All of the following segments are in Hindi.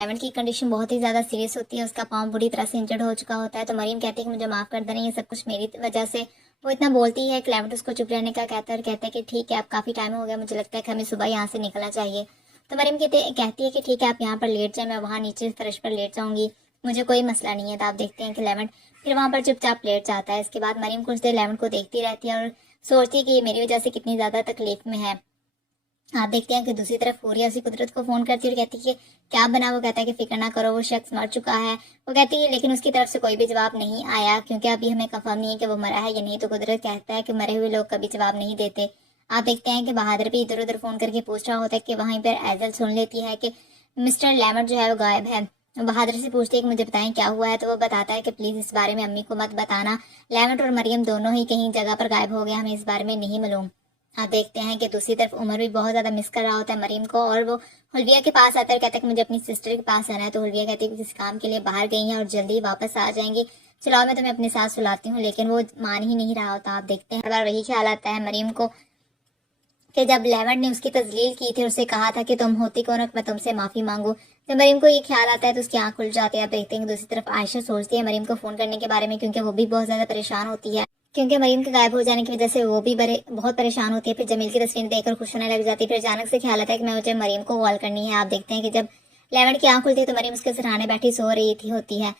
लेमन की कंडीशन बहुत ही ज़्यादा सीरियस होती है, उसका पाँव बुरी तरह से इंजर्ड हो चुका होता है। तो मरीम कहती है कि मुझे माफ़ कर देना, ये सब कुछ मेरी वजह से। वो इतना बोलती है, क्लेमेंट उसको चुप रहने का कहता है और कहता है कि ठीक है, अब काफ़ी टाइम हो गया, मुझे लगता है कि हमें सुबह यहाँ से निकलना चाहिए। तो मरीम कहती है कि ठीक है, आप यहाँ पर लेट जाए, मैं वहाँ नीचे फर्श पर लेट जाऊँगी, मुझे कोई मसला नहीं है। तो आप देखते हैं कि क्लेमेंट फिर वहाँ पर चुपचाप लेट जाता है। इसके बाद मरीम कुछ देर क्लेमेंट को देखती रहती है और सोचती है कि ये मेरी वजह से कितनी ज़्यादा तकलीफ में है। आप देखते हैं कि दूसरी तरफ फूरिया उसी कुदरत को फोन करती है और कहती है कि क्या बना। वो कहता है कि फिक्र ना करो, वो शख्स मर चुका है। वो कहती है लेकिन उसकी तरफ से कोई भी जवाब नहीं आया, क्योंकि अभी हमें कंफर्म नहीं है कि वो मरा है या नहीं। तो कुदरत कहता है कि मरे हुए लोग कभी जवाब नहीं देते। आप देखते हैं कि बहादुर भी इधर उधर फोन करके पूछ रहा होता है कि वहीं पर एजल सुन लेती है कि मिस्टर लेमर जो है वो गायब है। बहादुर से पूछती है कि मुझे बताएं क्या हुआ है। तो वो बताता है कि प्लीज इस बारे में अम्मी को मत बताना, लेमट और मरियम दोनों ही कहीं जगह पर गायब हो गए, हमें इस बारे में नहीं मालूम। आप देखते हैं कि दूसरी तरफ उमर भी बहुत ज्यादा मिस कर रहा होता है मरीम को, और वो हुल्विया के पास आता है और कहता है कि मुझे अपनी सिस्टर के पास आना है। तो हुल्विया कहती है कि किसी काम के लिए बाहर गई हैं और जल्दी वापस आ जाएंगी, चलाओ मैं तुम्हें अपने साथ सुलाती हूँ। लेकिन वो मान ही नहीं रहा होता। आप देखते हैं हर बार वही ख्याल आता है मरीम को कि जब लेमट ने उसकी तजलील की थी, उससे कहा था कि तुम होती कौन हो मैं तुमसे माफी मांगू। जब मरीम को ये ख्याल आता है तो उसकी आंख खुल जाती है। आप देखते हैं कि दूसरी तरफ आयशा सोचती है मरीम को फोन करने के बारे में, क्योंकि वो भी बहुत ज्यादा परेशान होती है, क्योंकि मरीम के गायब हो जाने की वजह से वो भी बहुत परेशान होती है। फिर जमील की तस्वीर देखकर खुश होने लग जाती है। फिर अचानक से ख्याल आता है कि मैं मुझे मरीम को कॉल करनी है। आप देखते हैं कि जब लेमट की आंख खुलती है तो मरीम उसके सराहने बैठी सो रही थी होती है।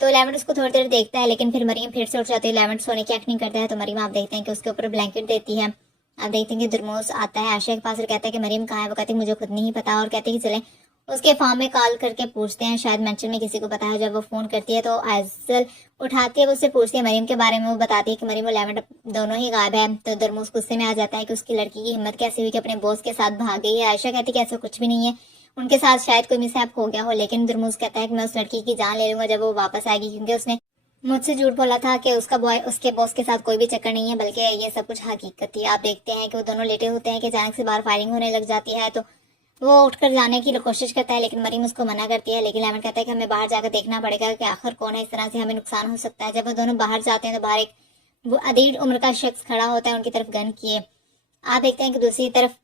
तो लेमट उसको थोड़ी देर देखता है, लेकिन फिर मरीम फिर से उठ जाती है। लेमट सोने की एक्टिंग करता है तो मरीम आप देखते हैं कि उसके ऊपर ब्लैंकेट देती है। आप देखते हैं कि दुर्मोस आता है आयशा के पास और कहता है कि मरीम कहाँ है। वो कहती है मुझे खुद नहीं पता, और कहते हैं कि चले उसके फार्म में कॉल करके पूछते हैं, शायद मेंशन में किसी को पता है। जब वो फोन करती है तो आइजल उठाती है, वो उससे पूछती है मरीम के बारे में। वो बताती है कि मरीम और लेमट दोनों ही गायब है। तो दुर्मोस गुस्से में आ जाता है कि उसकी लड़की की हिम्मत कैसे हुई कि अपने बॉस के साथ भाग गई है। आयशा कहती है कि ऐसा कुछ भी नहीं है, उनके साथ शायद कोई मिसहैप हो गया हो। लेकिन दुर्मोस कहता है कि मैं उस लड़की की जान ले लूंगा जब वो वापस आएगी, क्योंकि उसने मुझसे झूठ बोला था कि उसका बॉय उसके बॉस के साथ कोई भी चक्कर नहीं है, बल्कि ये सब कुछ हकीकत थी। आप देखते हैं कि वो दोनों लेटे होते हैं कि अचानक से बाहर फायरिंग होने लग जाती है। तो वो उठकर जाने की कोशिश करता है, लेकिन मरीम उसको मना करती है। लेकिन लेमन कहता है कि हमें बाहर जाकर देखना पड़ेगा कि आखिर कौन है, इस तरह से हमें नुकसान हो सकता है। जब वो दोनों बाहर जाते हैं तो बाहर एक वो अधीर उम्र का शख्स खड़ा होता है उनकी तरफ गन किए। आप देखते हैं कि दूसरी तरफ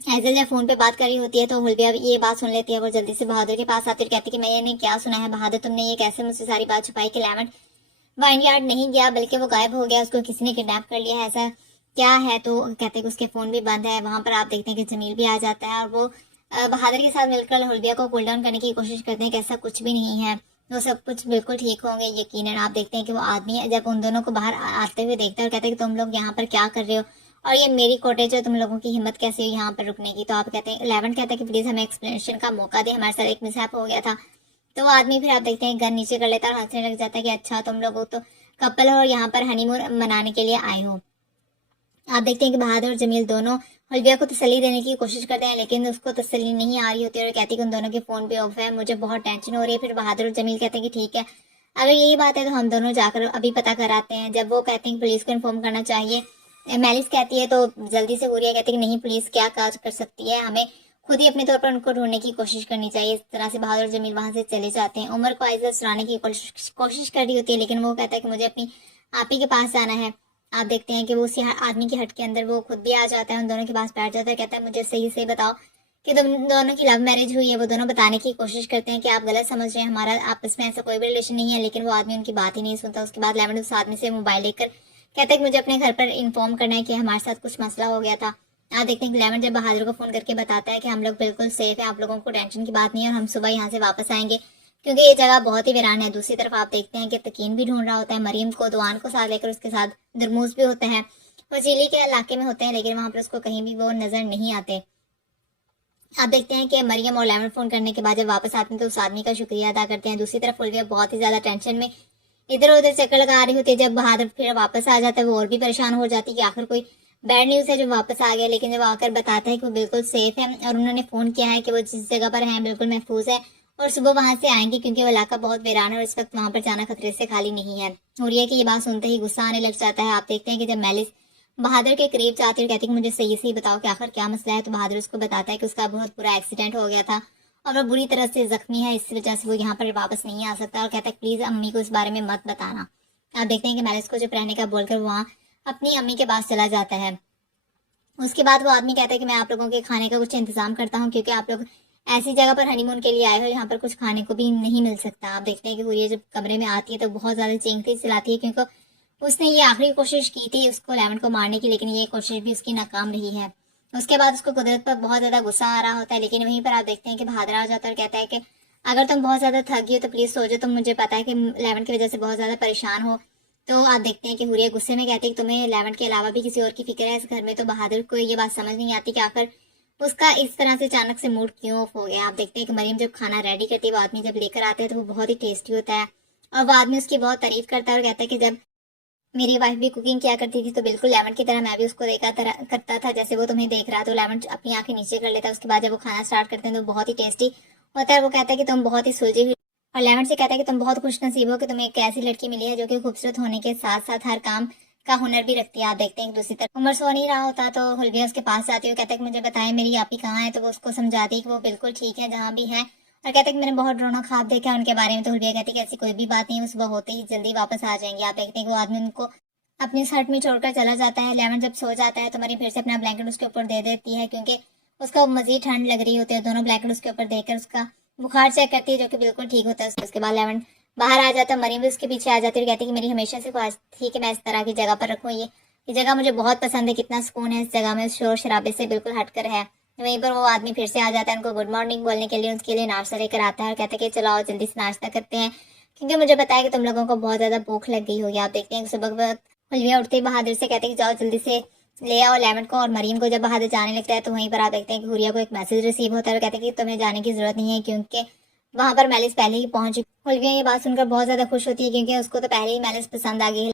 एजल जब फोन पे बात कर रही होती है तो हुल्बिया ये बात सुन लेती है। वो जल्दी से बहादुर के पास आती है, कहती है कि मैंने क्या सुना है बहादुर, तुमने ये कैसे मुझसे सारी बात छुपाई कि लेमन वाइनयार्ड नहीं गया बल्कि वो गायब हो गया, उसको किसी ने किडनैप कर लिया है, ऐसा क्या है। तो कहते हैं कि उसके फोन भी बंद है। वहां पर आप देखते हैं कि जमील भी आ जाता है और वो बहादुर के साथ मिलकर हुल्बिया को कूल डाउन करने की कोशिश करते हैं कि ऐसा कुछ भी नहीं है, वो सब कुछ बिल्कुल ठीक होंगे यकीनन। आप देखते हैं कि वो आदमी जब उन दोनों को बाहर आते हुए देखता है और कहते हैं कि तुम लोग यहाँ पर क्या कर रहे हो, और ये मेरी कॉटेज है, तुम लोगों की हिम्मत कैसे हुई यहाँ पर रुकने की। तो आप कहते हैं इलेवन कहता है कि प्लीज हमें एक्सप्लेनेशन का मौका दे, हमारे साथ एक मिसहैप हो गया था। तो वो आदमी फिर आप देखते हैं गन नीचे कर लेता है और हंसने लग जाता है कि अच्छा तुम लोग तो कपल हो और यहाँ पर हनीमून मनाने के लिए आए हो। आप देखते हैं कि बहादुर और जमील दोनों हुल्बिया को तसल्ली देने की कोशिश करते हैं, लेकिन उसको तसल्ली नहीं आ रही होती और कहती है कि उन दोनों के फोन पे ऑफ है, मुझे बहुत टेंशन हो रही है। फिर बहादुर और जमील कहते हैं कि ठीक है, अगर यही बात है तो हम दोनों जाकर अभी पता कर आते हैं। जब वो कहते हैं कि पुलिस को इन्फॉर्म करना चाहिए, मेलिस कहती है, तो जल्दी से हुरिया कहती है कि नहीं, पुलिस क्या काज कर सकती है, हमें खुद ही अपने तौर पर उनको ढूंढने की कोशिश करनी चाहिए। इस तरह से बहादुर जमील वहां से चले जाते हैं। उमर को आइजा सुनाने की कोशिश कर रही होती है, लेकिन वो कहता है कि मुझे अपनी आप ही के पास जाना है। आप देखते हैं कि वो उसी आदमी की हट के अंदर वो खुद भी आ जाता है, उन दोनों के पास बैठ जाता है, कहता है मुझे सही से बताओ कि तुम दोनों की लव मैरिज हुई है। वो दोनों बताने की कोशिश करते हैं कि आप गलत समझ रहे हैं, हमारा आपस में ऐसा कोई भी रिलेशन नहीं है, लेकिन वो आदमी उनकी बात ही नहीं सुनता। उसके बाद लेमन उस आदमी से मोबाइल लेकर कहता है कि मुझे अपने घर पर इन्फॉर्म करना है कि हमारे साथ कुछ मसला हो गया था। आप देखते हैं कि लेमन जब बहादुर को फोन करके बताता है कि हम लोग बिल्कुल सेफ है, आप लोगों को टेंशन की बात नहीं है और हम सुबह यहाँ से वापस आएंगे, क्योंकि ये जगह बहुत ही वीरान है। दूसरी तरफ आप देखते हैं कि तकीन भी ढूंढ रहा होता है मरीम को, दुआन को साथ लेकर, उसके साथ दुरमूस भी होते हैं, वो चिली के इलाके में होते हैं, लेकिन वहां पर उसको कहीं भी वो नजर नहीं आते। आप देखते हैं कि मरियम और लेमन फोन करने के बाद जब वापस आते हैं तो उस आदमी का शुक्रिया अदा करते हैं। दूसरी तरफ फुलविया बहुत ही ज्यादा टेंशन में इधर उधर चक्कर लगा रही होती है। जब बहादुर फिर वापस आ जाता है वो और भी परेशान हो जाती है कि आखिर कोई बैड न्यूज है जो वापस आ गया। लेकिन जब आकर बताता है कि वो बिल्कुल सेफ है और उन्होंने फोन किया है कि वो जिस जगह पर है बिल्कुल महफूज है और सुबह वहां से आएंगे, क्योंकि वो इलाका बहुत वीरान है और इस वक्त वहां पर जाना खतरे से खाली नहीं है। हुरिया की ये बात सुनते ही गुस्सा आने लग जाता है। आप देखते हैं कि जब मेलिस बहादुर के करीब जाती है और कहती है कि मुझे सही सही बताओ कि आखिर क्या मसला है, तो बहादुर उसको बताता है कि उसका बहुत बुरा एक्सीडेंट हो गया था और वो बुरी तरह से जख्मी है, इस वजह से वो यहाँ पर वापस नहीं आ सकता, और कहता है प्लीज अम्मी को इस बारे में मत बताना। आप देखते हैं कि मेलिस को चुप रहने का बोलकर वहाँ अपनी अम्मी के पास चला जाता है। उसके बाद वो आदमी कहता है कि मैं आप लोगों के खाने का कुछ इंतजाम करता हूँ, क्योंकि आप लोग ऐसी जगह पर हनीमून के लिए आए हो जहाँ पर कुछ खाने को भी नहीं मिल सकता। आप देखते हैं कि हुरिया जब कमरे में आती है तो बहुत ज्यादा चीखती चिल्लाती है, क्योंकि उसने ये आखिरी कोशिश की थी उसको लेमन को मारने की, लेकिन ये कोशिश भी उसकी नाकाम रही है। उसके बाद उसको कुदरत पर बहुत ज्यादा गुस्सा आ रहा होता है, लेकिन वहीं पर आप देखते हैं कि बहादुर आ जाता है और कहता है कि अगर तुम बहुत ज्यादा थक गई हो तो प्लीज सो जाओ, तुम मुझे पता है कि लेमन की वजह से बहुत ज्यादा परेशान हो। तो आप देखते हैं कि हुरिया गुस्से में कहती है कि तुम्हें लेमन के अलावा भी किसी और की फिक्र है इस घर में। तो बहादुर को ये बात समझ नहीं आती कि आखिर उसका इस तरह से अचानक से मूड क्यों ऑफ हो गया। आप देखते हैं कि मरीम जब खाना रेडी करती है, वो आदमी जब लेकर आते हैं तो वो बहुत ही टेस्टी होता है, और वो आदमी उसकी बहुत तारीफ करता है और कहता है कि जब मेरी वाइफ भी कुकिंग किया करती थी तो बिल्कुल लेमन की तरह मैं भी उसको देखा करता था, जैसे वो तुम्हें देख रहा। तो लेमन अपनी आंखें नीचे कर लेता है। उसके बाद जब वो खाना स्टार्ट करते हैं तो बहुत ही टेस्टी होता है। वो कहता है कि तुम बहुत ही सुलझी हुई, और लेमन से कहता है कि तुम बहुत खुश नसीब हो कि तुम्हें एक ऐसी लड़की मिली है जो कि खूबसूरत होने के साथ साथ हर काम का हुनर भी रखती है। आप देखते हैं कि दूसरी तरफ उमर सो नहीं रहा होता तो हुल्विया उसके पास जाती है, कहता है कि मुझे बताएं मेरी आपी कहाँ है। तो वो उसको समझाती है कि वो बिल्कुल ठीक है जहाँ भी है, और कहते हैं कि मैंने बहुत रोना ख्वाब देखा है उनके बारे में। तो हुल्विया कहती है कि ऐसी कोई भी बात नहीं है, वो सुबह होते ही जल्दी वापस आ जाएंगे। आप देखते हैं कि वो आदमी उनको अपनी शर्ट में छोड़कर चला जाता है। लेमन जब सो जाता है तो मरी फिर से अपना ब्लैंकेट उसके ऊपर दे देती है, क्योंकि उसको मजीद ठंड लग रही होती है। दोनों ब्लैंकेट उसके ऊपर देकर उसका बुखार चेक करती है, जो कि बिल्कुल ठीक होता है। उसके बाद लेमन बाहर आ जाता है, मरीम भी उसके पीछे आ जाती है और कहती है कि मेरी हमेशा से ख्वाहिश थी कि मैं इस तरह की जगह पर रखूँ। ये जगह मुझे बहुत पसंद है, कितना सुकून है इस जगह में, शोर शराबे से बिल्कुल हटकर है। वहीं पर वो आदमी फिर से आ जाता है, उनको गुड मॉर्निंग बोलने के लिए उसके लिए नाश्ता लेकर आता है और कहता है कि चलो आओ जल्दी से नाश्ता करते हैं, क्योंकि मुझे पता है कि तुम लोगों को बहुत ज्यादा भूख लग गई होगी। आप देखते हैं कि सुबह वक्त हुलिया उठते ही बहादुर से कहते हैं कि जाओ जल्दी से ले आओ लेमन को। और मरीम को जब बहादुर जाने लगता है तो वहीं पर आप देखते हैं कि हुरिया को एक मैसेज रिसीव होता है और कहते हैं कि तुम्हें जाने की जरूरत नहीं है, क्योंकि वहां पर मेलिस पहले ही पहुंच चुकी। हुलिया ये बात सुनकर बहुत ज्यादा खुश होती है, क्योंकि उसको तो पहले ही मेलिस पसंद आ गई है।